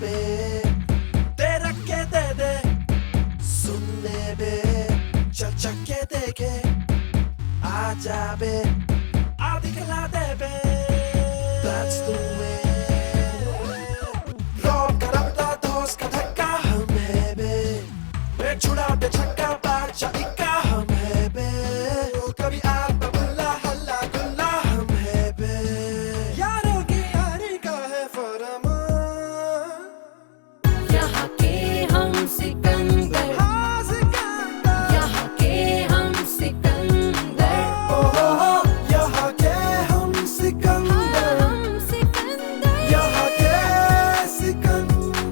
पे दे रख के दे दे सुनने बे चल चख के देखे आजा बे आ दिखला दे बे That's the way रोक कर अपना दोस्त का धक्का हम है बे एक छुड़ा दे छक्का बादशाह इक्का हम है बे कभी आप बुल्ला हल्ला गुल्ला हम है बे यारों की यारी का है फरमान यहाँ के हम सिकंदर, हाँ सिकंदर यहाँ के हम सिकंदर, यहाँ के हम सिकंदर हम सिकंदर। यहाँ के सिकंदर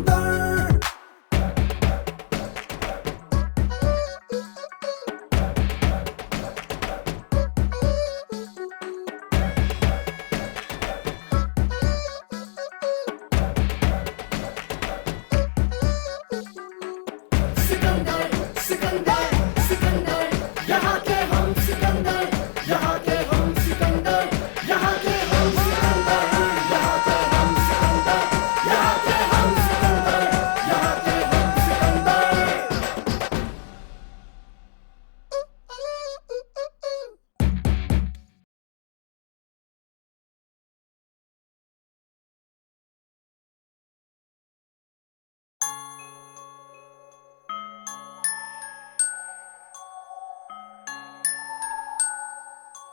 सिकंदर, सिकंदर, सिकंदर, यहाँ के हम सिकंदर, यहाँ के हम सिकंदर, यहाँ के हम सिकंदर, यहाँ के हम सिकंदर, यहाँ के हम सिकंदर, यहाँ के हम सिकंदर।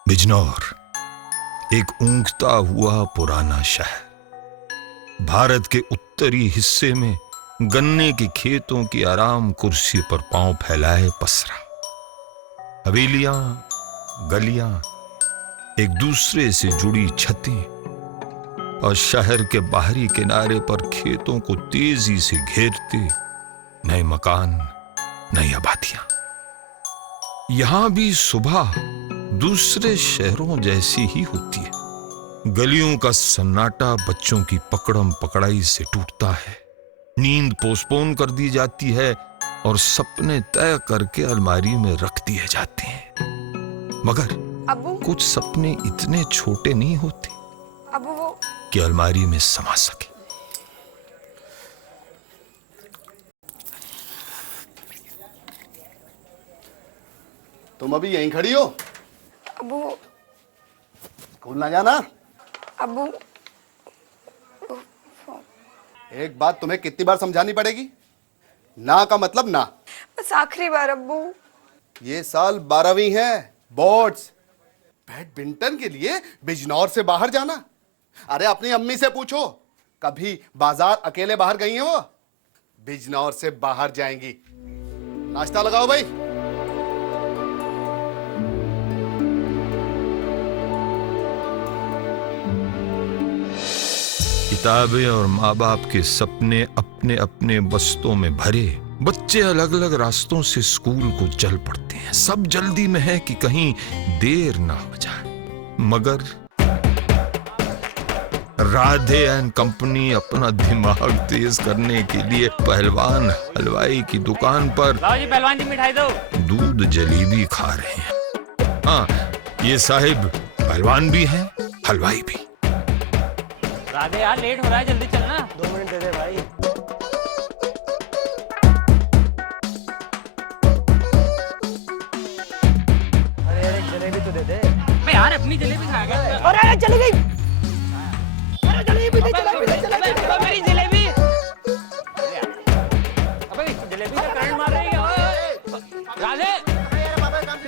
बिजनौर एक ऊंघता हुआ पुराना शहर। भारत के उत्तरी हिस्से में गन्ने के खेतों की आराम कुर्सी पर पांव फैलाए पसरा। हवेलियां, गलियां, एक दूसरे से जुड़ी छतें और शहर के बाहरी किनारे पर खेतों को तेजी से घेरते नए मकान, नई आबादियां। यहां भी सुबह दूसरे शहरों जैसी ही होती है। गलियों का सन्नाटा बच्चों की पकड़म पकड़ाई से टूटता है। नींद पोस्टपोन कर दी जाती है और सपने तय करके अलमारी में रख दिए जाते हैं। मगर अब्बू कुछ सपने इतने छोटे नहीं होते अब्बू वो कि अलमारी में समा सके। तुम अभी यहीं खड़ी हो? अब्बू स्कूल ना जाना? अब्बू एक बात तुम्हें कितनी बार समझानी पड़ेगी? ना का मतलब ना। बस आखिरी बार अब्बू। ये साल 12वीं है, बोर्ड्स। बैडमिंटन के लिए बिजनौर से बाहर जाना? अरे अपनी अम्मी से पूछो, कभी बाजार अकेले बाहर गई हैं वो? बिजनौर से बाहर जाएंगी। नाश्ता लगाओ भाई। किताबें और माँ बाप के सपने अपने अपने बस्तों में भरे बच्चे अलग अलग रास्तों से स्कूल को चल पड़ते हैं। सब जल्दी में है कि कहीं देर ना हो जाए। मगर राधे एंड कंपनी अपना दिमाग तेज करने के लिए पहलवान हलवाई की दुकान पर लाओ जी पहलवान जी मिठाई दो। दूध जलेबी खा रहे हैं। हाँ, ये साहिब पहलवान भी हैं, हलवाई भी। राधे यार लेट हो रहा है, जल्दी चलना। 2 मिनट दे दे भाई। अरे एक जलेबी तो दे दे। मैं यार अपनी जलेबी खाएगा। अरे चली गई। अरे जलेबी दे, जलेबी दे, जलेबी दे। मेरी जलेबी। अबे जलेबी का करंट मार रही है। ओए राधे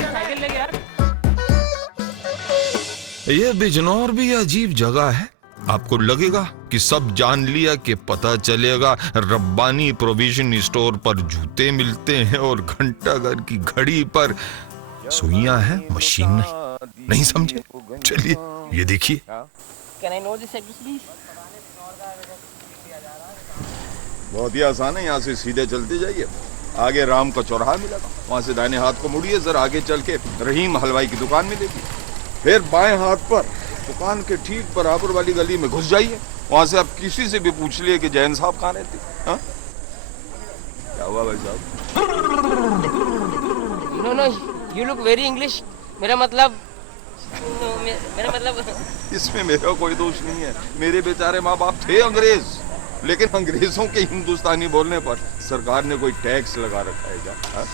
साइकिल ले गया। ये बिजनौर भी अजीब जगह है। आपको लगेगा कि सब जान लिया कि पता चलेगा रब्बानी प्रोविजन स्टोर पर जूते मिलते हैं और घंटाघर की घड़ी पर सुइयां हैं, मशीन नहीं। नहीं समझे? चलिए ये देखिए। Can I know this address please? बहुत ही आसान है। यहाँ से सीधे चलते जाइए, आगे राम का चौराहा मिलेगा, वहाँ से दाहिने हाथ को मुड़िए, जरा आगे चल के रहीम हलवाई की दुकान मिलेगी। फिर बाएं हाथ पर दुकान के ठीक बराबर वाली गली में घुस जाइए, वहाँ से आप किसी से भी पूछ लिए कि जैन साहब कहाँ रहते। हाँ क्या हुआ भाई साहब? No you look very English. मेरा मतलब मेरा मतलब इसमें मेरा कोई दोष नहीं है। मेरे बेचारे माँ बाप थे अंग्रेज, लेकिन अंग्रेजों के हिंदुस्तानी बोलने पर सरकार ने कोई टैक्स लगा रखा है क्या? हाँ?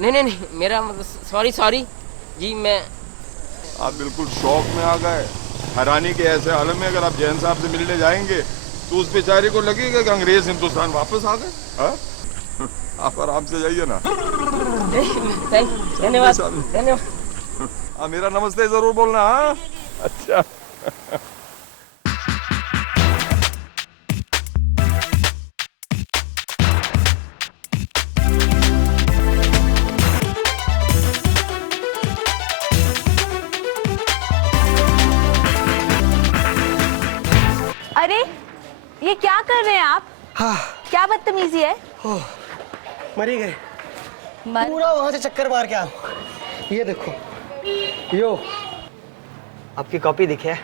नहीं नहीं नहीं, मेरा मतलब सॉरी सॉरी जी, मैं आप बिल्कुल शौक में आ गए। हैरानी के ऐसे आलम में अगर आप जैन साहब से मिलने जाएंगे तो उस बेचारे को लगेगा कि अंग्रेज हिंदुस्तान वापस आ गए। हाँ? आप आराम से जाइए ना। धन्यवाद धन्यवाद। हाँ, मेरा नमस्ते जरूर बोलना। हाँ, अच्छा। अरे ये क्या कर रहे हैं आप? हाँ, क्या बदतमीजी है? मरी गए। मर पूरा वहां से चक्कर मार के आओ। ये देखो, यो आपकी कॉपी दिखे है?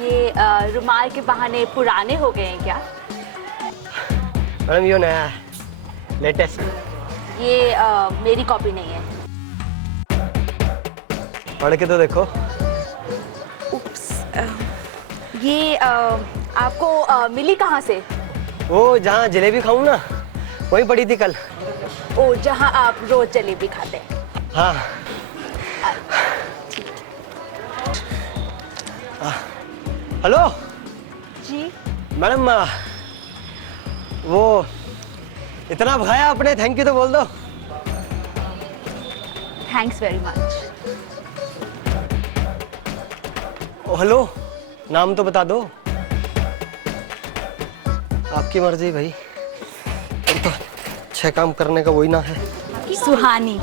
ये रुमाल के बहाने पुराने हो गए हैं क्या? मैडम यो नया है, लेटेस्ट। ये मेरी कॉपी नहीं है। पढ़ के तो देखो। उप्स, ये आपको मिली कहाँ से? वो जहाँ जलेबी खाऊं ना, वहीं पड़ी थी कल। ओ, जहाँ आप रोज जलेबी खाते हैं। हाँ। हेलो जी मैडम, वो इतना भगाया आपने, थैंक यू तो बोल दो। Thanks very much. हेलो, नाम तो बता दो। आपकी मर्जी भाई, तो 6 काम करने का वही ना है। सुहानी।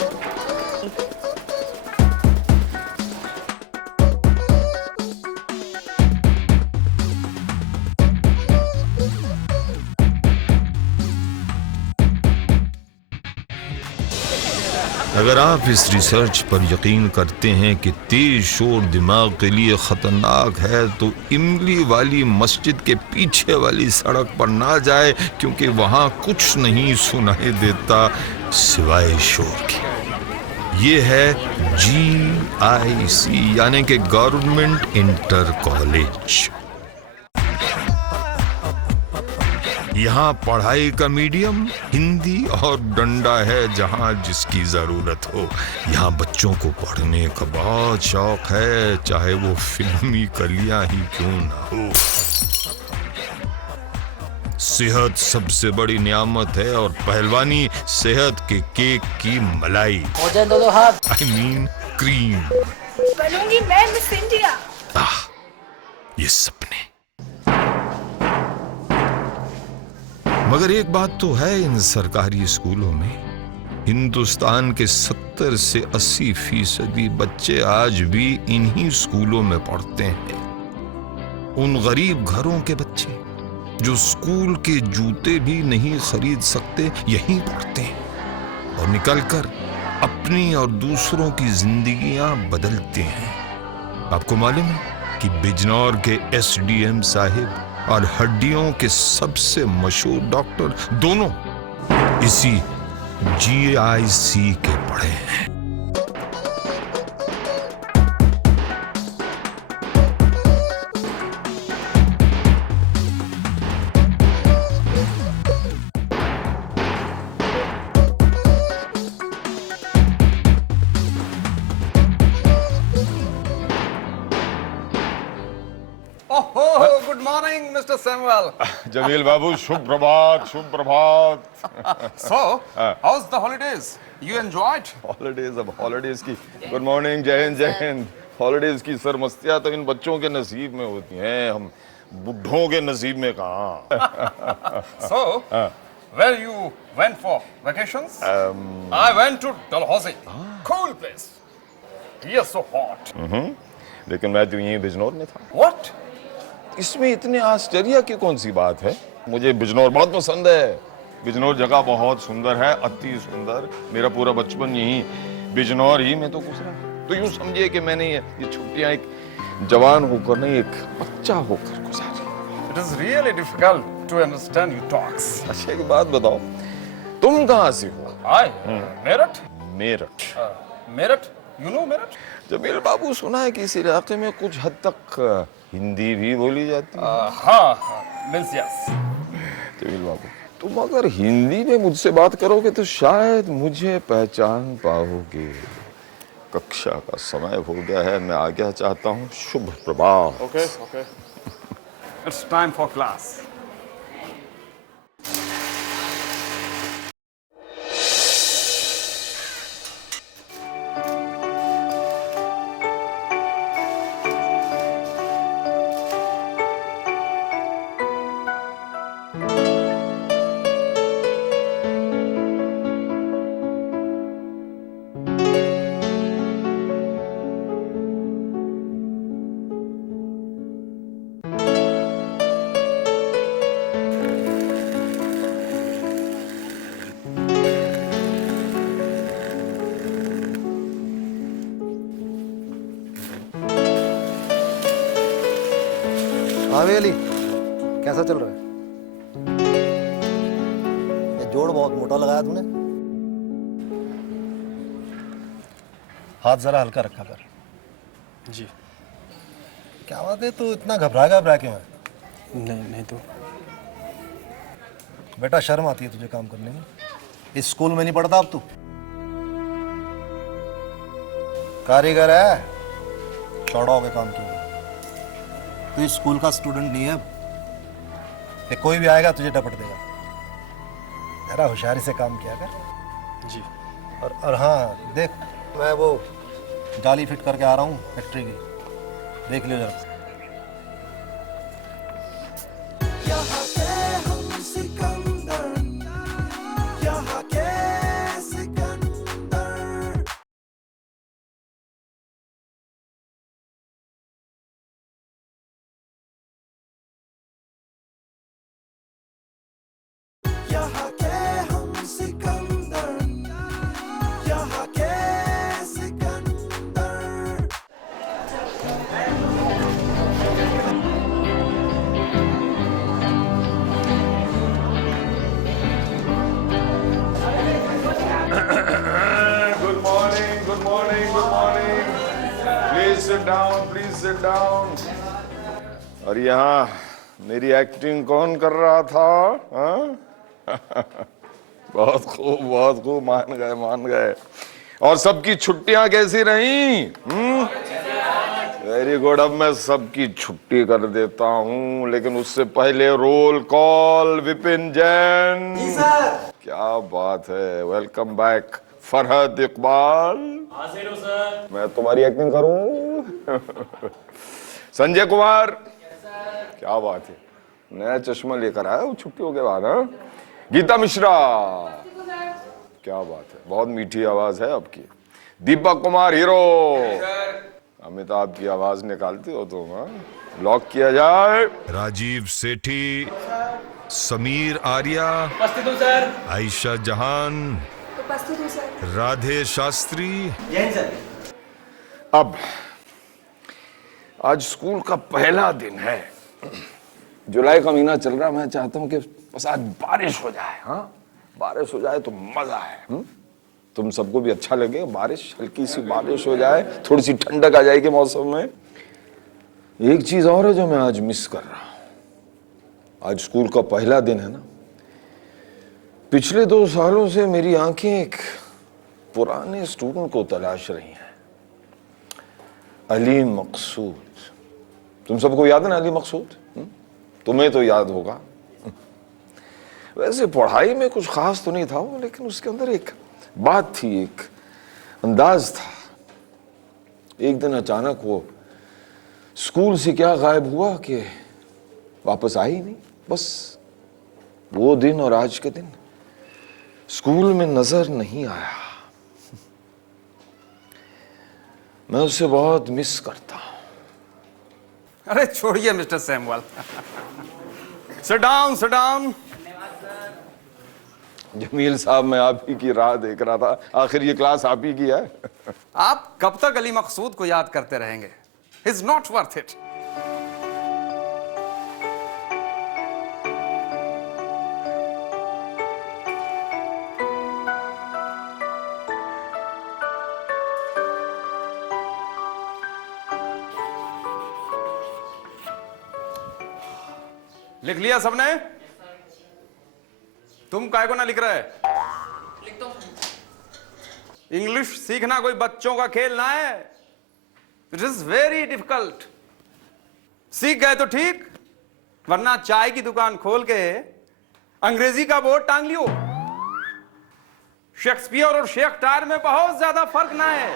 अगर आप इस रिसर्च पर यकीन करते हैं कि तेज शोर दिमाग के लिए खतरनाक है तो इमली वाली मस्जिद के पीछे वाली सड़क पर ना जाए, क्योंकि वहां कुछ नहीं सुनाई देता सिवाय शोर के। ये है GIC यानी कि गवर्नमेंट इंटर कॉलेज। यहाँ पढ़ाई का मीडियम हिंदी और डंडा है जहाँ जिसकी जरूरत हो। यहाँ बच्चों को पढ़ने का बहुत शौक है, चाहे वो फिल्मी कलियां ही क्यों ना हो। सेहत सबसे बड़ी नियामत है और पहलवानी सेहत के केक की मलाई, दो हाथ। I mean cream. बनूंगी मैं मिस इंडिया। ये सपने। मगर एक बात तो है, इन सरकारी स्कूलों में हिंदुस्तान के 70 से 80% बच्चे आज भी इन्हीं स्कूलों में पढ़ते हैं। उन गरीब घरों के बच्चे जो स्कूल के जूते भी नहीं खरीद सकते यहीं पढ़ते हैं और निकलकर अपनी और दूसरों की जिंदगियां बदलते हैं। आपको मालूम है कि बिजनौर के SDM साहिब और हड्डियों के सबसे मशहूर डॉक्टर दोनों इसी GIC के पढ़े हैं। Good morning mister Samuel. Jameel babu, शुभ प्रभात, शुभ प्रभात। So, how's the holidays? You enjoyed? Holidays, अब हॉलिडेज की गुड मॉर्निंग, जय हिंद जय हिंद। हॉलिडेज की सरमस्तियां तो इन बच्चों के नसीब में होती हैं, हम बुढ़ों के नसीब में कहाँ। So, where you went for vacations? I went to Dalhousie. Cool place. Yes, so hot. लेकिन मैं तो यहीं बिजनौर में था। What? इसमें इतने आश्चर्य की कौन सी बात है? मुझे बिजनौर बहुत पसंद है। बिजनौर जगह बहुत सुंदर है, अति सुंदर। मेरा पूरा बचपन यहीं बिजनौर ही में तो गुजरा। तो यूं समझिए कि मैंने ये छुट्टियां एक जवान होकर नहीं, एक बच्चा होकर गुजारी। It is really difficult to understand your talks. अच्छा एक बात बताओ, तुम कहाँ से हो? I, Meerut. Meerut. Meerut? You know Meerut? Jameel बाबू, सुना है कि इस इलाके में कुछ हद तक हिंदी भी बोली जाती है। हाँ, means yes. जमील बाबू, तुम अगर हिंदी में मुझसे बात करोगे तो शायद मुझे पहचान पाओगे। कक्षा का समय हो गया है, मैं आज्ञा चाहता हूँ। शुभ प्रभात। Okay. It's time for class. हाँ अली, कैसा चल रहा है? ये जोड़ बहुत मोटा लगाया तूने। हाथ जरा हल्का रखा कर। जी। क्या बात है, तू इतना घबरा क्यों है? नहीं तो बेटा शर्म आती है तुझे काम करने में? इस स्कूल में नहीं पढ़ता अब तू? कारीगर है, चौड़ा होकर काम किया। तू इस स्कूल का स्टूडेंट नहीं है अब। ये कोई भी आएगा तुझे टपट देगा। जरा होशियारी से काम किया कर। जी। और हाँ देख, मैं वो जाली फिट करके आ रहा हूँ फैक्ट्री की, देख लियो जरा। यहाँ के हम सिकंदर, यहाँ के सिकंदर। यहाँ के हम सिकंदर, यहाँ के Sikandar. Good morning, good morning, good morning. Please sit down, please sit down. और यहाँ मेरी एक्टिंग कौन कर रहा था? हाँ? बहुत खूब, मान गए। और सबकी छुट्टियां कैसी रहीं? Very good. अब मैं सबकी छुट्टी कर देता हूँ, लेकिन उससे पहले रोल कॉल। विपिन जैन। जी सर। क्या बात है, welcome back. Farhat Iqbal. Sir. मैं तुम्हारी एक्टिंग करूं? संजय कुमार। क्या बात है, नया चश्मा लेकर आया हो छुट्टियों के बाद। हाँ? गीता मिश्रा। क्या बात है, बहुत मीठी आवाज है आपकी। दीपक कुमार हीरो। अमिताभ की आवाज निकालती हो तुम। हाँ? लॉक किया जाए। राजीव सेठी, समीर आर्या, उपस्थित हूँ सर। आयशा जहान, उपस्थित हूँ सर। राधे शास्त्री। जैन सर। अब आज स्कूल का पहला दिन है, जुलाई का महीना चल रहा। मैं चाहता हूं कि बस आज बारिश हो जाए। हाँ, बारिश हो जाए तो मजा है। तुम सबको भी अच्छा लगे बारिश, हल्की सी बारिश हो जाए, थोड़ी सी ठंडक आ जाएगी मौसम में। एक चीज और है जो मैं आज मिस कर रहा हूं। आज स्कूल का पहला दिन है ना। पिछले 2 सालों से मेरी आंखें एक पुराने स्टूडेंट को तलाश रही हैं। अली मकसूद। तुम सबको याद है ना अली मकसूद? तुम्हें तो याद होगा। वैसे पढ़ाई में कुछ खास तो नहीं था वो, लेकिन उसके अंदर एक बात थी, एक अंदाज था। एक दिन अचानक वो स्कूल से क्या गायब हुआ कि वापस आई नहीं। बस वो दिन और आज के दिन स्कूल में नजर नहीं आया। मैं उसे बहुत मिस करता हूं। अरे छोड़िए mister Samuel. Sit down, sit down. Jameel sahab, मैं आप ही की राह देख रहा था। आखिर ये क्लास आप ही की है। आप कब तक अली मकसूद को याद करते रहेंगे? Is not worth it. लिख लिया सबने? तुम काय को ना लिख रहे? इंग्लिश सीखना कोई बच्चों का खेल ना है। It is very difficult. सीख गए तो ठीक, वरना चाय की दुकान खोल के अंग्रेजी का बोर्ड टांग लियो। शेक्सपियर और शेक्सपियर में बहुत ज्यादा फर्क ना है,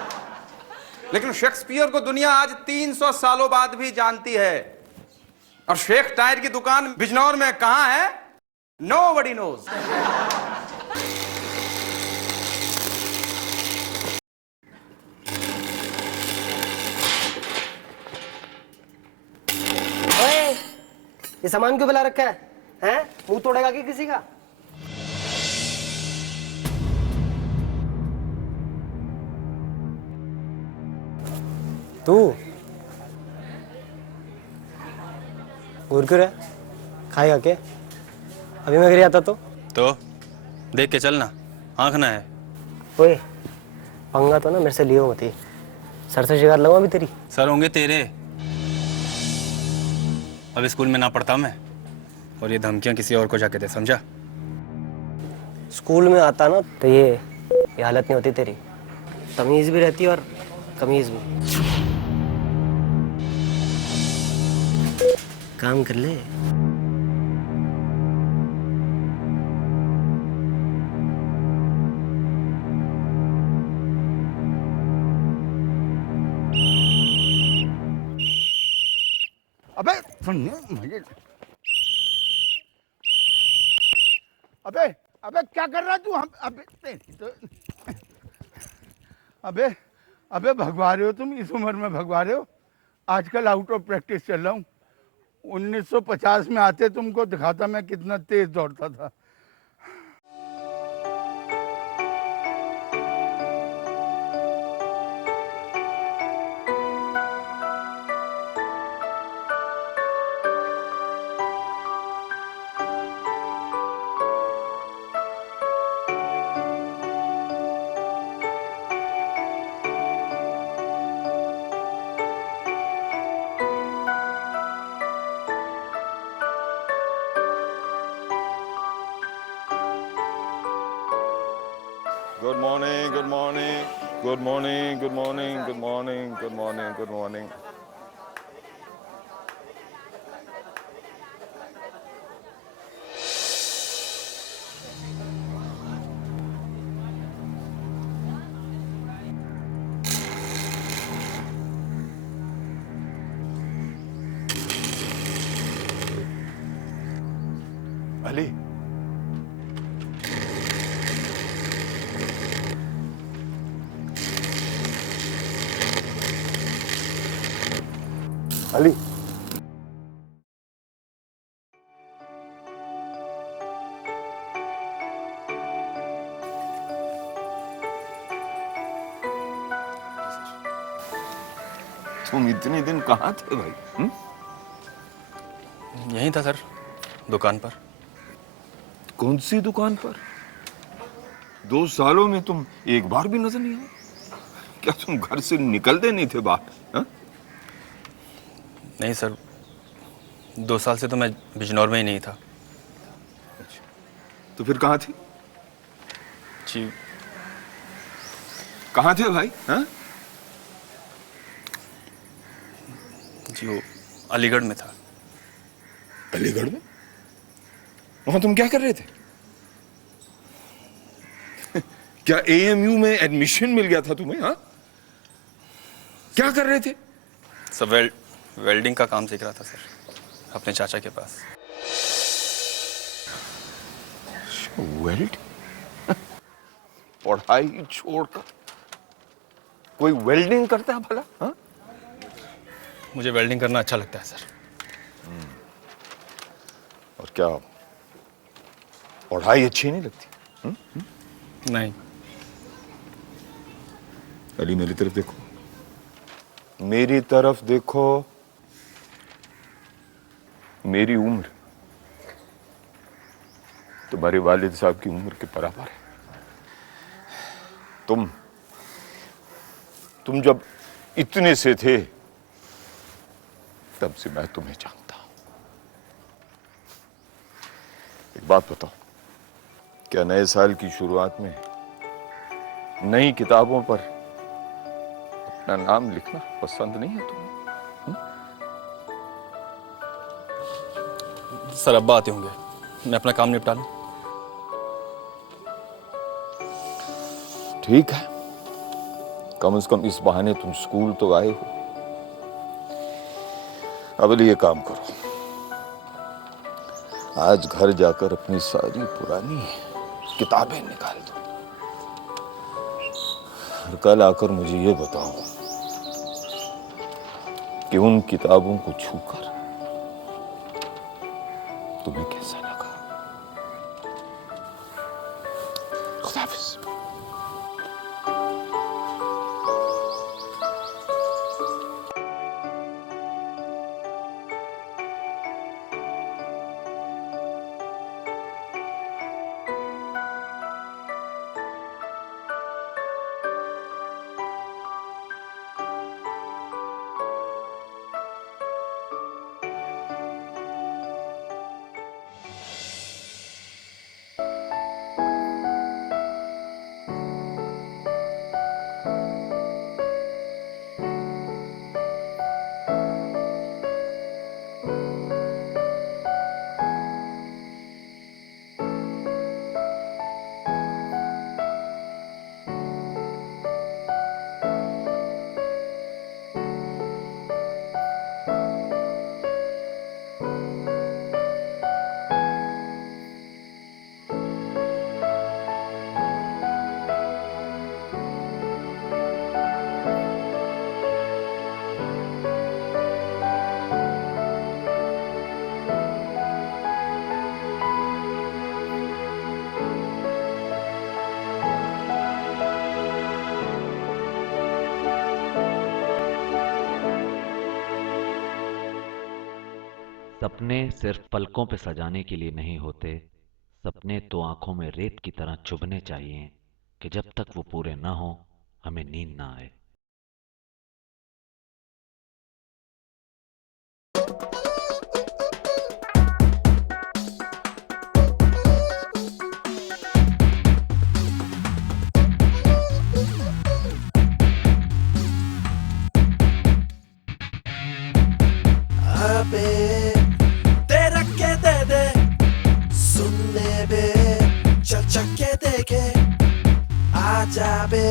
लेकिन शेक्सपियर को दुनिया आज 300 सालों बाद भी जानती है। और शेक्सपियर की दुकान बिजनौर में कहां है? Nobody knows. ये सामान क्यों फैला रखा है? हैं? मुंह तोड़ेगा कि किसी का? तू घूर क्यों रहा? खाएगा क्या? अभी मैं घर आता तो देख के चलना, आँख ना है। ओए, पंगा तो ना मेरे से लियो मत ही। सर से शिकायत लगाऊं अभी तेरी? सर होंगे तेरे। अब स्कूल में ना पढ़ता मैं, और ये धमकियां किसी और को जाके दे, समझा? स्कूल में आता ना तो ये हालत नहीं होती तेरी। तमीज भी रहती और कमीज भी। काम कर ले। अबे सुन, मुझे अबे अबे क्या कर रहा तू? हम अबे अबे भगवा रहे हो तुम? इस उम्र में भगवा रहे हो? आजकल आउट ऑफ प्रैक्टिस चल रहा हूँ। 1950 में आते तुमको दिखाता मैं कितना तेज दौड़ता था। Good morning, good morning, good morning, good morning, good morning, good morning, good morning. Ali. Ali. तुम इतने दिन कहाँ थे भाई? यहीं था सर, दुकान पर। कौन सी दुकान पर? 2 सालों में तुम एक बार भी नजर नहीं आए? क्या तुम घर से निकलते नहीं थे बाहर? हा? नहीं सर, 2 साल से तो मैं बिजनौर में ही नहीं था। अच्छा, तो फिर कहाँ थे? जी, कहाँ थे भाई? हा? जी वो अलीगढ़ में था। अलीगढ़ में? वहां तुम क्या कर रहे थे? क्या AMU में एडमिशन मिल गया था तुम्हें? हाँ, क्या कर रहे थे? सब वेल्डिंग का काम सीख रहा था सर, अपने चाचा के पास। वेल्ड? पढ़ाई छोड़कर कोई वेल्डिंग करता है भला? हाँ? मुझे वेल्डिंग करना अच्छा लगता है सर। और क्या पढ़ाई अच्छी नहीं लगती? नहीं। अली मेरी तरफ देखो, मेरी तरफ देखो। मेरी उम्र तुम्हारे वालिद साहब की उम्र के बराबर है। तुम जब इतने से थे तब से मैं तुम्हें जानता हूं। एक बात बताओ, क्या नए साल की शुरुआत में नई किताबों पर अपना नाम लिखना पसंद नहीं है तुम्हें? सर अब्बा आते होंगे, मैं अपना काम निपटा लूं। ठीक है, कम से कम इस बहाने तुम स्कूल तो आए हो। अब ये काम करो, आज घर जाकर अपनी सारी पुरानी किताबें निकाल दो और कल आकर मुझे ये बताओ कि उन किताबों को छूकर तुम्हें कैसा लगा। खुदा हाफिज। सपने सिर्फ पलकों पे सजाने के लिए नहीं होते, सपने तो आंखों में रेत की तरह चुभने चाहिए कि जब तक वो पूरे ना हो हमें नींद ना आए। अबे तेरा के दे दे सुनने बे चल चल के देखे आजा बे